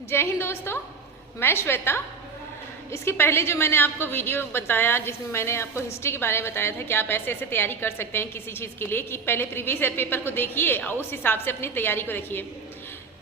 जय हिंद दोस्तों, मैं श्वेता। इसके पहले जो मैंने आपको वीडियो बताया जिसमें मैंने आपको हिस्ट्री के बारे में बताया था कि आप ऐसे ऐसे तैयारी कर सकते हैं किसी चीज़ के लिए कि पहले प्रीवियस ईयर पेपर को देखिए और उस हिसाब से अपनी तैयारी को देखिए।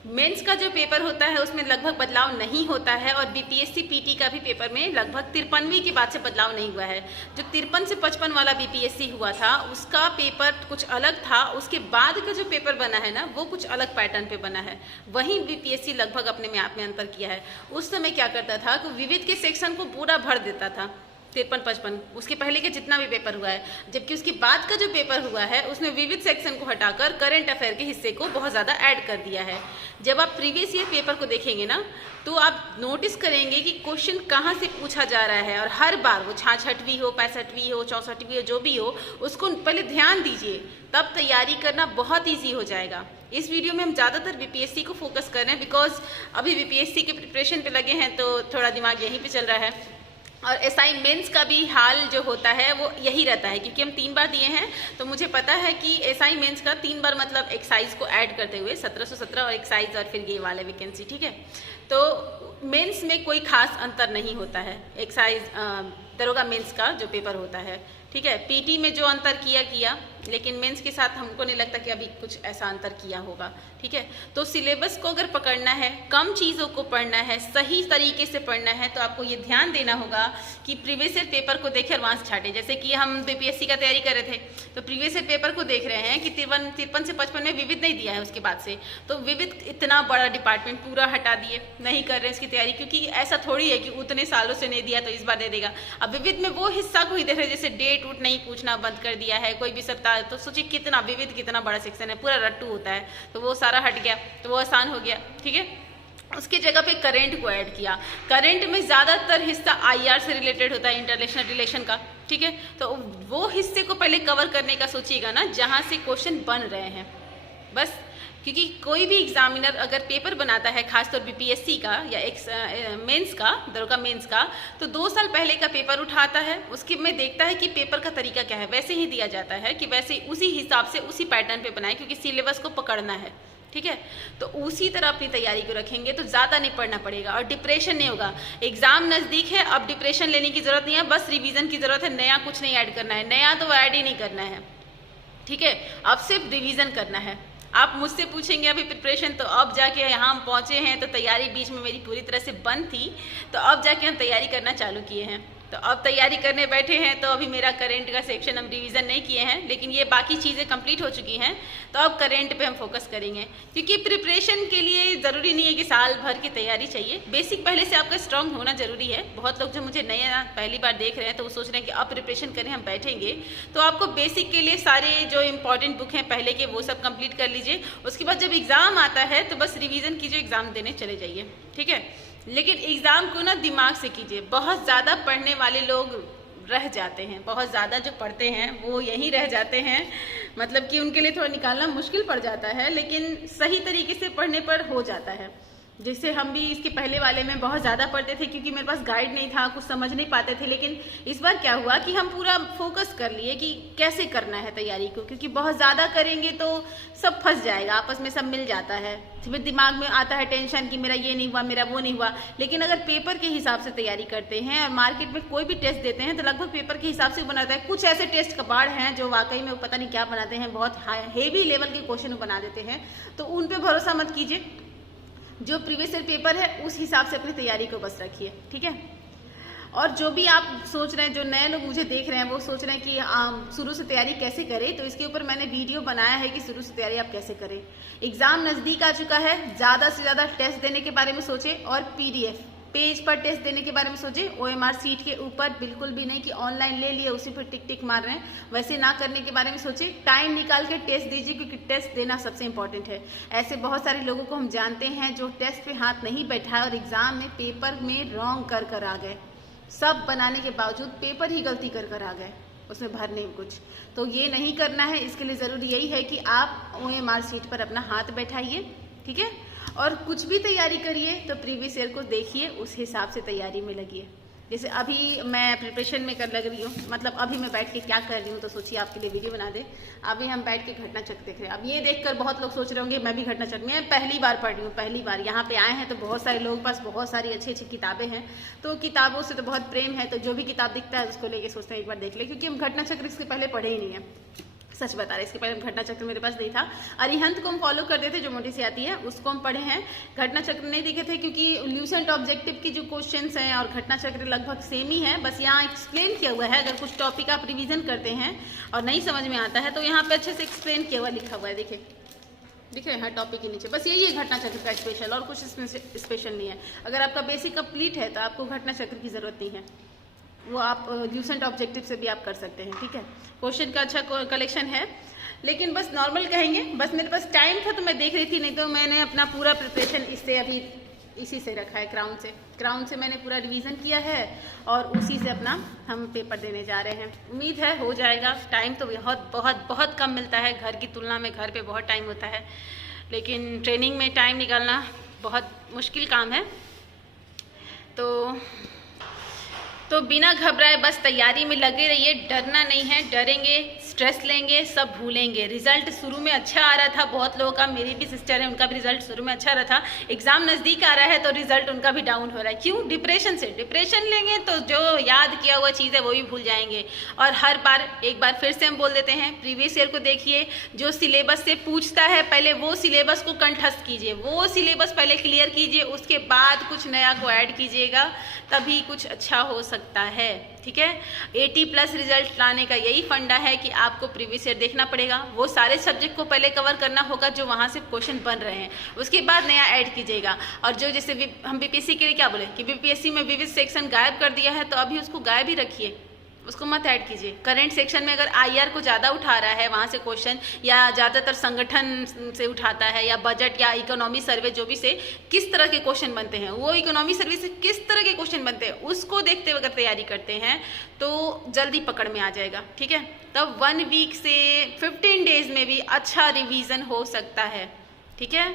मेंस का जो पेपर होता है उसमें लगभग बदलाव नहीं होता है और बीपीएससी पीटी का भी पेपर में लगभग 53वीं के बाद से बदलाव नहीं हुआ है। जो 53 से 55 वाला बीपीएससी हुआ था उसका पेपर कुछ अलग था, उसके बाद का जो पेपर बना है ना वो कुछ अलग पैटर्न पे बना है। वहीं बीपीएससी लगभग अपने में आप में अंतर किया है। उस समय क्या करता था कि विविध के सेक्शन को पूरा भर देता था 53-55, उसके पहले के जितना भी पेपर हुआ है, जबकि उसके बाद का जो पेपर हुआ है उसमें विविध सेक्शन को हटाकर करंट अफेयर के हिस्से को बहुत ज़्यादा ऐड कर दिया है। जब आप प्रीवियस ईयर पेपर को देखेंगे ना तो आप नोटिस करेंगे कि क्वेश्चन कहाँ से पूछा जा रहा है और हर बार वो 66वीं हो, 65वीं हो, 64वीं हो, जो भी हो उसको पहले ध्यान दीजिए, तब तैयारी करना बहुत ईजी हो जाएगा। इस वीडियो में हम ज़्यादातर बीपीएससी को फोकस कर रहे हैं बिकॉज अभी बीपीएससी के प्रिपरेशन पे लगे हैं तो थोड़ा दिमाग यहीं पे चल रहा है। और एसआई मेंस का भी हाल जो होता है वो यही रहता है क्योंकि हम 3 बार दिए हैं तो मुझे पता है कि एसआई मेंस का 3 बार मतलब एक्साइज को ऐड करते हुए 1717 और एक्साइज और फिर ये वाले वैकेंसी, ठीक है। तो मेंस में कोई खास अंतर नहीं होता है, एक्साइज दरोगा मेंस का जो पेपर होता है, ठीक है। पीटी में जो अंतर किया लेकिन मेंस के साथ हमको नहीं लगता कि अभी कुछ ऐसा अंतर किया होगा, ठीक है। तो सिलेबस को अगर पकड़ना है, कम चीज़ों को पढ़ना है, सही तरीके से पढ़ना है तो आपको ये ध्यान देना होगा कि प्रीवियस ईयर पेपर को देखे और वहाँ से छाटे। जैसे कि हम बीपीएससी का तैयारी कर रहे थे तो प्रीवियस ईयर पेपर को देख रहे हैं कि 53 से 55 में विविध नहीं दिया है उसके बाद से, तो विविध इतना बड़ा डिपार्टमेंट पूरा हटा दिए, नहीं कर रहे हैं इसकी तैयारी क्योंकि ऐसा थोड़ी है कि उतने सालों से नहीं दिया तो इस बार दे देगा। अब विविध में वो हिस्सा को ही देख रहे हैं, जैसे डेट उट नहीं पूछना बंद कर दिया है कोई भी सप्ताह, तो सोचिए कितना विविध कितना बड़ा सेक्शन है, पूरा रट्टू होता है, तो वो सारा हट गया तो वो आसान हो गया, ठीक है। उसकी जगह पे करंट को ऐड किया। करंट में ज़्यादातर हिस्सा आईआर से रिलेटेड होता है, इंटरनेशनल रिलेशन का, ठीक है। तो वो हिस्से को पहले कवर करने का सोचिएगा ना जहाँ से क्वेश्चन बन रहे हैं, बस। क्योंकि कोई भी एग्जामिनर अगर पेपर बनाता है, खासतौर बीपीएससी का या मेंस का, दरोगा मेंस का, तो 2 साल पहले का पेपर उठाता है, उसके में देखता है कि पेपर का तरीका क्या है, वैसे ही दिया जाता है कि वैसे उसी हिसाब से उसी पैटर्न पे बनाए क्योंकि सिलेबस को पकड़ना है, ठीक है। तो उसी तरह अपनी तैयारी को रखेंगे तो ज़्यादा नहीं पढ़ना पड़ेगा और डिप्रेशन नहीं होगा। एग्जाम नज़दीक है, अब डिप्रेशन लेने की ज़रूरत नहीं है, बस रिवीजन की ज़रूरत है, नया कुछ नहीं ऐड करना है, नया तो ऐड ही नहीं करना है, ठीक है। अब सिर्फ रिवीजन करना है। आप मुझसे पूछेंगे अभी प्रिपरेशन, तो अब जाके यहाँ हम पहुँचे हैं तो तैयारी बीच में मेरी पूरी तरह से बंद थी, तो अब जाके हम तैयारी करना चालू किए हैं। तो अब तैयारी करने बैठे हैं तो अभी मेरा करंट का सेक्शन हम रिवीजन नहीं किए हैं, लेकिन ये बाकी चीज़ें कंप्लीट हो चुकी हैं, तो अब करंट पे हम फोकस करेंगे क्योंकि प्रिपरेशन के लिए ज़रूरी नहीं है कि साल भर की तैयारी चाहिए, बेसिक पहले से आपका स्ट्रांग होना जरूरी है। बहुत लोग जो मुझे नया पहली बार देख रहे हैं तो वो सोच रहे हैं कि अब प्रिपरेशन करें, हम बैठेंगे तो आपको बेसिक के लिए सारे जो इंपॉर्टेंट बुक हैं पहले के वो सब कंप्लीट कर लीजिए। उसके बाद जब एग्ज़ाम आता है तो बस रिविज़न कीजिए, एग्ज़ाम देने चले जाइए, ठीक है। लेकिन एग्ज़ाम को ना दिमाग से कीजिए। बहुत ज़्यादा पढ़ने वाले लोग रह जाते हैं, बहुत ज़्यादा जो पढ़ते हैं वो यहीं रह जाते हैं, मतलब कि उनके लिए थोड़ा निकालना मुश्किल पड़ जाता है, लेकिन सही तरीके से पढ़ने पर हो जाता है। जैसे हम भी इसके पहले वाले में बहुत ज़्यादा पढ़ते थे क्योंकि मेरे पास गाइड नहीं था, कुछ समझ नहीं पाते थे, लेकिन इस बार क्या हुआ कि हम पूरा फोकस कर लिए कि कैसे करना है तैयारी को, क्योंकि बहुत ज़्यादा करेंगे तो सब फंस जाएगा, आपस में सब मिल जाता है, फिर दिमाग में आता है टेंशन कि मेरा ये नहीं हुआ, मेरा वो नहीं हुआ। लेकिन अगर पेपर के हिसाब से तैयारी करते हैं और मार्केट में कोई भी टेस्ट देते हैं तो लगभग पेपर के हिसाब से बनाता है। कुछ ऐसे टेस्ट कबाड़ हैं जो वाकई में पता नहीं क्या बनाते हैं, बहुत हेवी लेवल के क्वेश्चन बना देते हैं, तो उन पर भरोसा मत कीजिए। जो प्रीवियस ईयर पेपर है उस हिसाब से अपनी तैयारी को बस रखिए, ठीक है। और जो भी आप सोच रहे हैं, जो नए लोग मुझे देख रहे हैं वो सोच रहे हैं कि शुरू से तैयारी कैसे करें, तो इसके ऊपर मैंने वीडियो बनाया है कि शुरू से तैयारी आप कैसे करें। एग्जाम नज़दीक आ चुका है, ज़्यादा से ज़्यादा टेस्ट देने के बारे में सोचें और पीडीएफ पेज पर टेस्ट देने के बारे में सोचें। ओएमआर सीट के ऊपर बिल्कुल भी नहीं कि ऑनलाइन ले लिए उसी पर टिक टिक मार रहे हैं, वैसे ना करने के बारे में सोचें। टाइम निकाल के टेस्ट दीजिए क्योंकि टेस्ट देना सबसे इंपॉर्टेंट है। ऐसे बहुत सारे लोगों को हम जानते हैं जो टेस्ट पे हाथ नहीं बैठा और एग्जाम में पेपर में रॉन्ग कर आ गए, सब बनाने के बावजूद पेपर ही गलती कर आ गए, उसमें भरने में कुछ। तो ये नहीं करना है, इसके लिए ज़रूरी यही है कि आप ओएमआर सीट पर अपना हाथ बैठाइए, ठीक है। और कुछ भी तैयारी करिए तो प्रीवियस ईयर को देखिए, उस हिसाब से तैयारी में लगिए। जैसे अभी मैं प्रिपरेशन में कर लग रही हूँ, मतलब अभी मैं बैठ के क्या कर रही हूँ, तो सोचिए आपके लिए वीडियो बना दे। अभी हम बैठ के घटना चक्र देख रहे हैं। अब ये देखकर बहुत लोग सोच रहे होंगे मैं भी घटना चक्र, मैं पहली बार पढ़ रही हूँ, पहली बार यहाँ पे आए हैं। तो बहुत सारे लोगों के पास बहुत सारी अच्छी अच्छी किताबें हैं, तो किताबों से तो बहुत प्रेम है, तो जो भी किताब दिखता है उसको लेके सोचते हैं एक बार देख ले, क्योंकि हम घटना चक्र इसके पहले पढ़े ही नहीं है। सच बता रहे, इसके पहले घटना चक्र मेरे पास नहीं था। अरिहंत को हम फॉलो करते थे, जो मोटी सी आती है, उसको हम पढ़े हैं। घटना चक्र नहीं देखे थे, क्योंकि ल्यूसेंट ऑब्जेक्टिव की जो क्वेश्चंस हैं और घटना चक्र लगभग सेम ही है, बस यहाँ एक्सप्लेन किया हुआ है। अगर कुछ टॉपिक आप रिवीजन करते हैं और नहीं समझ में आता है तो यहाँ पे अच्छे से एक्सप्लेन किया हुआ लिखा हुआ है। देखिए दिख रहे हैं टॉपिक के नीचे, बस यही है घटना चक्र का स्पेशल, और कुछ इसमें स्पेशल नहीं है। अगर आपका बेसिक कंप्लीट है तो आपको घटना चक्र की जरूरत नहीं है, वो आप ल्यूसेंट ऑब्जेक्टिव से भी आप कर सकते हैं। ठीक है, क्वेश्चन का अच्छा कलेक्शन है, लेकिन बस नॉर्मल कहेंगे। बस मेरे पास टाइम था तो मैं देख रही थी, नहीं तो मैंने अपना पूरा प्रिपरेशन इससे अभी इसी से रखा है, क्राउन से मैंने पूरा रिवीजन किया है और उसी से अपना हम पेपर देने जा रहे हैं। उम्मीद है हो जाएगा। टाइम तो बहुत बहुत बहुत कम मिलता है, घर की तुलना में घर पे बहुत टाइम होता है, लेकिन ट्रेनिंग में टाइम निकालना बहुत मुश्किल काम है। तो बिना घबराए बस तैयारी में लगे रहिए, डरना नहीं है। डरेंगे, स्ट्रेस लेंगे, सब भूलेंगे। रिजल्ट शुरू में अच्छा आ रहा था बहुत लोगों का, मेरी भी सिस्टर है, उनका भी रिजल्ट शुरू में अच्छा रहा था। एग्जाम नज़दीक आ रहा है तो रिजल्ट उनका भी डाउन हो रहा है। क्यों? डिप्रेशन से। डिप्रेशन लेंगे तो जो याद किया हुआ चीज़ है वो भी भूल जाएंगे। और हर बार एक बार फिर से हम बोल देते हैं, प्रीवियस ईयर को देखिए, जो सिलेबस से पूछता है पहले वो सिलेबस को कंठस्थ कीजिए, वो सिलेबस पहले क्लियर कीजिए, उसके बाद कुछ नया को ऐड कीजिएगा, तभी कुछ अच्छा हो सकता है। ठीक है, 80+ रिजल्ट लाने का यही फंडा है कि आपको प्रीवियस ईयर देखना पड़ेगा, वो सारे सब्जेक्ट को पहले कवर करना होगा जो वहाँ से क्वेश्चन बन रहे हैं, उसके बाद नया ऐड कीजिएगा। और जो जैसे हम बीपीएससी के लिए क्या बोले कि बीपीएससी में विविध सेक्शन गायब कर दिया है, तो अभी उसको गायब ही रखिए, उसको मत ऐड कीजिए। करंट सेक्शन में अगर आईआर को ज़्यादा उठा रहा है वहाँ से क्वेश्चन, या ज़्यादातर संगठन से उठाता है, या बजट या इकोनॉमी सर्वे, जो भी से किस तरह के क्वेश्चन बनते हैं, वो इकोनॉमी सर्वे से किस तरह के क्वेश्चन बनते हैं, उसको देखते हुए अगर तैयारी करते हैं तो जल्दी पकड़ में आ जाएगा। ठीक है, तब 1 वीक से 15 डेज में भी अच्छा रिवीजन हो सकता है। ठीक है,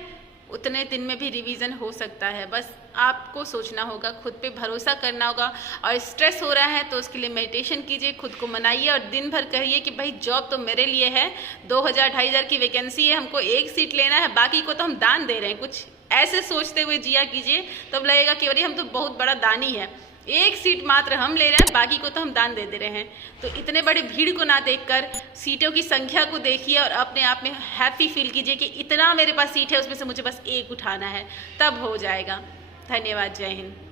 उतने दिन में भी रिवीजन हो सकता है। बस आपको सोचना होगा, खुद पे भरोसा करना होगा। और स्ट्रेस हो रहा है तो उसके लिए मेडिटेशन कीजिए, खुद को मनाइए और दिन भर कहिए कि भाई जॉब तो मेरे लिए है, 2000-2500 की वैकेंसी है, हमको 1 सीट लेना है, बाकी को तो हम दान दे रहे हैं। कुछ ऐसे सोचते हुए जिया कीजिए, तब लगेगा कि अरे हम तो बहुत बड़ा दानी है, 1 सीट मात्र हम ले रहे हैं, बाकी को तो हम दान दे रहे हैं। तो इतने बड़े भीड़ को ना देखकर सीटों की संख्या को देखिए और अपने आप में हैप्पी फील कीजिए कि इतना मेरे पास सीट है, उसमें से मुझे बस 1 उठाना है, तब हो जाएगा। धन्यवाद, जय हिंद।